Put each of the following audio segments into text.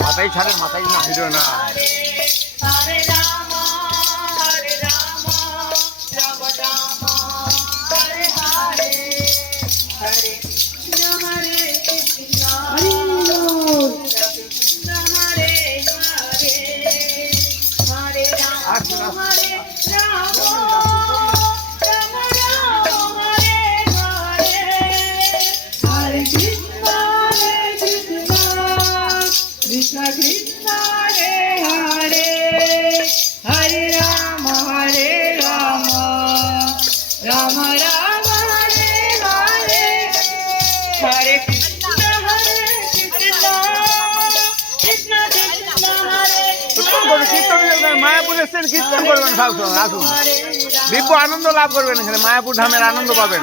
মাথায় ছাড়েন, মাথায় না ভিডিও না। হরে রাম হরে রাম রাম রাম হরে হরে হরে কৃষ্ণ হরে কৃষ্ণ কৃষ্ণ হরে হরে হরে রাম হরে রাম রাম রাম হরে হরে হরে কৃষ্ণ কৃষ্ণ কৃষ্ণ হরে হরে হরে রাম রাম রাম হরে হরে হরে কৃষ্ণ কৃষ্ণ কৃষ্ণ কৃষ্ণ হরে মায়াপুর এসছেন, কীর্তন করবেন। আসুন, দিব্য আনন্দ লাভ করবেন এখানে, মায়াপুর ধামের আনন্দ পাবেন।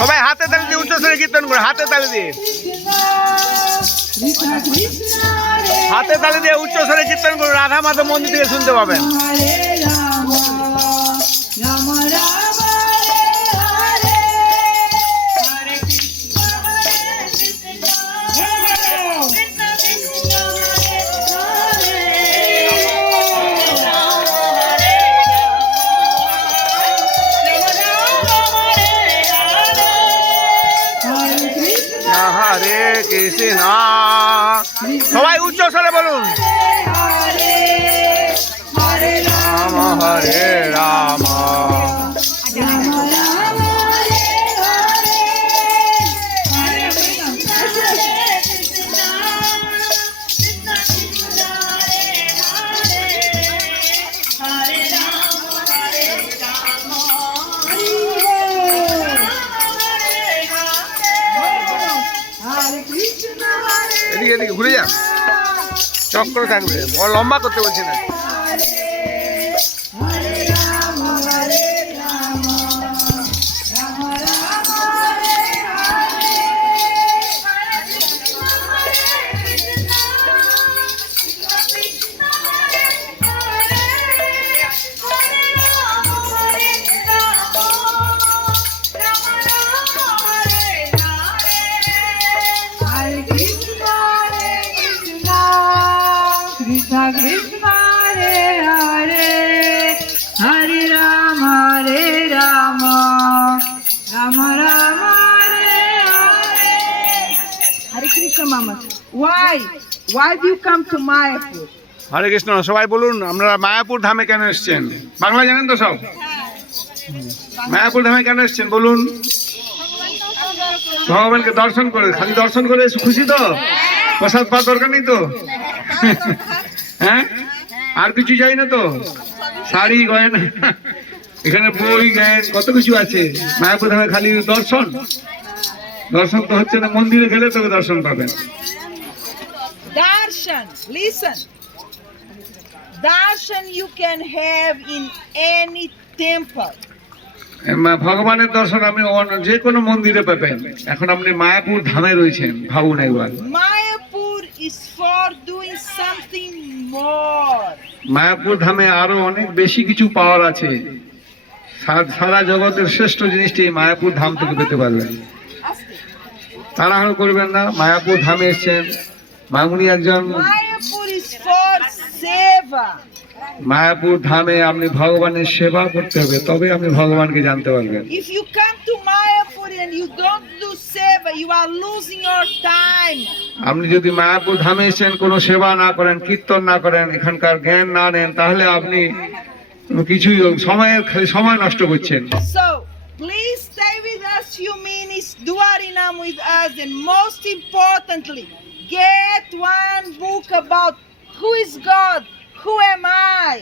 সবাই হাতে তালি দিয়ে উচ্চস্বরে কীর্তন করে, হাতে তালি দিয়ে, হাতে তালি দিয়ে উচ্চস্বরে কীর্তন করুন। রাধা মাধব মন্দির থেকে শুনতে পাবেন। হরে কৃষ্ণ, সবাই উচ্চ স্বরে বলুন। রাম হরে রাম এদিকে এদিকে ঘুরে যান, চক্র থাকবে, বড় লম্বা করতে বলছি না। Krishna Krishna Hare Hare Hare Rama Rama Rama Hare Hare Hare Krishna Mama. Why do you come to Mayapur? হরে কৃষ্ণ, সবাই বলুন আপনারা মায়াপুর ধামে কেন এসছেন? বাংলা জানেন তো সব? মায়াপুর ধামে কেন এসছেন বলুন? ভগবানকে দর্শন করে, খালি দর্শন করে খুশি তো? প্রসাদ পাওয়ার দরকার নেই তো? হ্যাঁ, আর কিছু চাই না তো? শাড়ি গয়না, এখানে বই জ্ঞান কত কিছু আছে। মায়াপুর ধামে খালি দর্শন, দর্শন তো হচ্ছে না। মন্দিরে গেলে তবে দর্শন পাবেন। Darshan, listen. Darshan you can have in any temple. ভগবানের দর্শন আপনি যে কোনো মন্দিরে পাবেন। এখন আপনি মায়াপুর ধামে রয়েছেন, ভাবুন একবার। Mayapur is for doing something more. Mayapur ধামে আরো অনেক বেশি কিছু পাওয়ার আছে। সারা জগতের শ্রেষ্ঠ জিনিসটি মায়াপুর ধাম থেকে পেতে পারবেন। তাড়াহুড়ো করবেন না, মায়াপুর ধামে এসছেন। মামুনি একজন, Mayapur is for seva. Mayapur ধামে আপনি ভগবানের সেবা করতে হবে, তবে আপনি ভগবানকে জানতে পারবেন। If you come to Mayapur and you don't do seva, you are losing your time. আপনি যদি মায়াপুর ধামে এসেছেন, কোনো সেবা না করেন, কীর্তন না করেন, এখানকার জ্ঞান না নেন, তাহলে আপনি কিছুই সময় নষ্ট করছেন। So please stay with us, few minutes, do Harinam with us, and most importantly, get one book about who is God, who am I.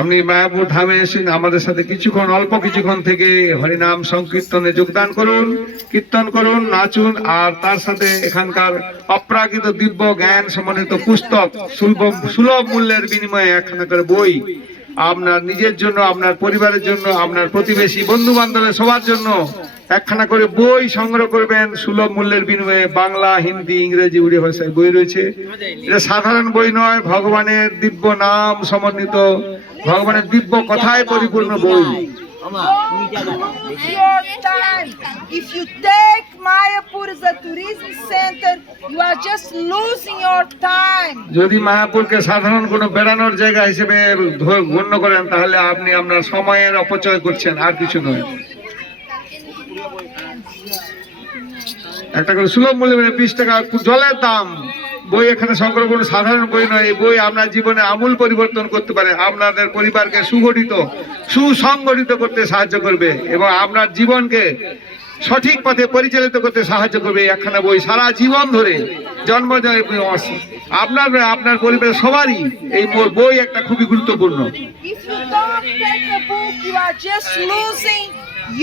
আপনি মায়াপুর ধামে এসেছেন, আমাদের সাথে কিছুক্ষণ, অল্প কিছুক্ষণ থেকে হরিনাম সংকীর্তনে যোগদান করুন, কীর্তন করুন, নাচুন, আর তার সাথে এখানকার অপ্রাকৃত দিব্য জ্ঞান সম্বন্ধিত পুস্তক সুলভ মূল্যের বিনিময়ে একখানা করে বই আপনার নিজের জন্য, আপনার পরিবারের জন্য, আপনার প্রতিবেশী, বন্ধু বান্ধবের সবার জন্য একখানা করে বই সংগ্রহ করবেন সুলভ মূল্যের বিনিময়ে। বাংলা, হিন্দি, ইংরেজি, উড়িয়া ভাষায় বই রয়েছে। এটা সাধারণ বই নয়, ভগবানের দিব্য নাম সমন্বিত, ভগবানের দিব্য কথায় পরিপূর্ণ বই। Don't lose your time. If you take Mayapur as a tourism center, you are just losing your time. যদি মায়াপুরকে সাধারণ কোনো বেড়ানোর জায়গা হিসেবে গণ্য করেন তাহলে আপনি আপনার সময়ের অপচয় করছেন, আর কিছু নয়। একটা করে সুলভ মূল্যে 20 টাকা জলের দাম বই এখানে সংগ্রহ কোনো সাধারণ বই নয়। এই বই আপনার জীবনে আমূল পরিবর্তন করতে পারে, আপনাদের পরিবারকে সুগঠিত সুসংগঠিত করতে সাহায্য করবে এবং আপনার জীবনকে সঠিক পথে পরিচালিত করতে সাহায্য করবে। একখানা বই সারা জীবন ধরে জন্ম আপনার পরিবারের সবারই এই বই একটা খুবই গুরুত্বপূর্ণ। If you don't take a book, you are just losing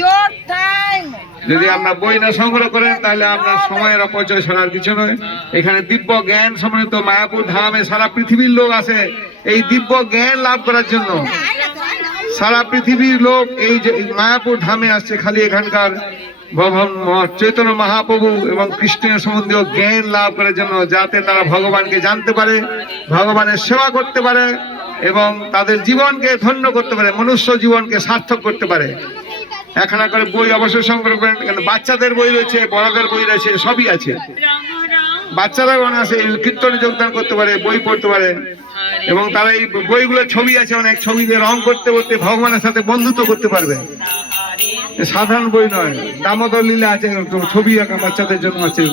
your time. যদি আপনার বই না সংগ্রহ করেন তাহলে আপনার সময়ের অপচয় ছাড়ার কিছু নয়। এখানে দিব্য জ্ঞান সমন্বিত মায়াপুর ধামে সারা পৃথিবীর লোক আসে এই দিব্য জ্ঞান লাভ করার জন্য। সারা পৃথিবীর লোক এই যে মায়াপুর ধামে আসছে খালি এখানকার চৈতন্য মহাপ্রভু এবং কৃষ্ণের সম্বন্ধীয় জ্ঞান লাভ করার জন্য, যাতে তারা ভগবানকে জানতে পারে, ভগবানের সেবা করতে পারে এবং তাদের জীবনকে ধন্য করতে পারে, মনুষ্য জীবনকে সার্থক করতে পারে। একখানা করে বই অবশ্যই সংগ্রহ করেন। বাচ্চাদের বই রয়েছে, বড়দের বই রয়েছে, সবই আছে। বাচ্চারা আছে কীর্তনে যোগদান করতে পারে, বই পড়তে পারে এবং তারা এই বইগুলোর ছবি আছে, অনেক ছবি দিয়ে রং করতে করতে ভগবানের সাথে বন্ধুত্ব করতে পারবে। সাধারণ বই নয়, দামোদর লীলা আছে, ছবি আঁকা বাচ্চাদের জন্য আছে।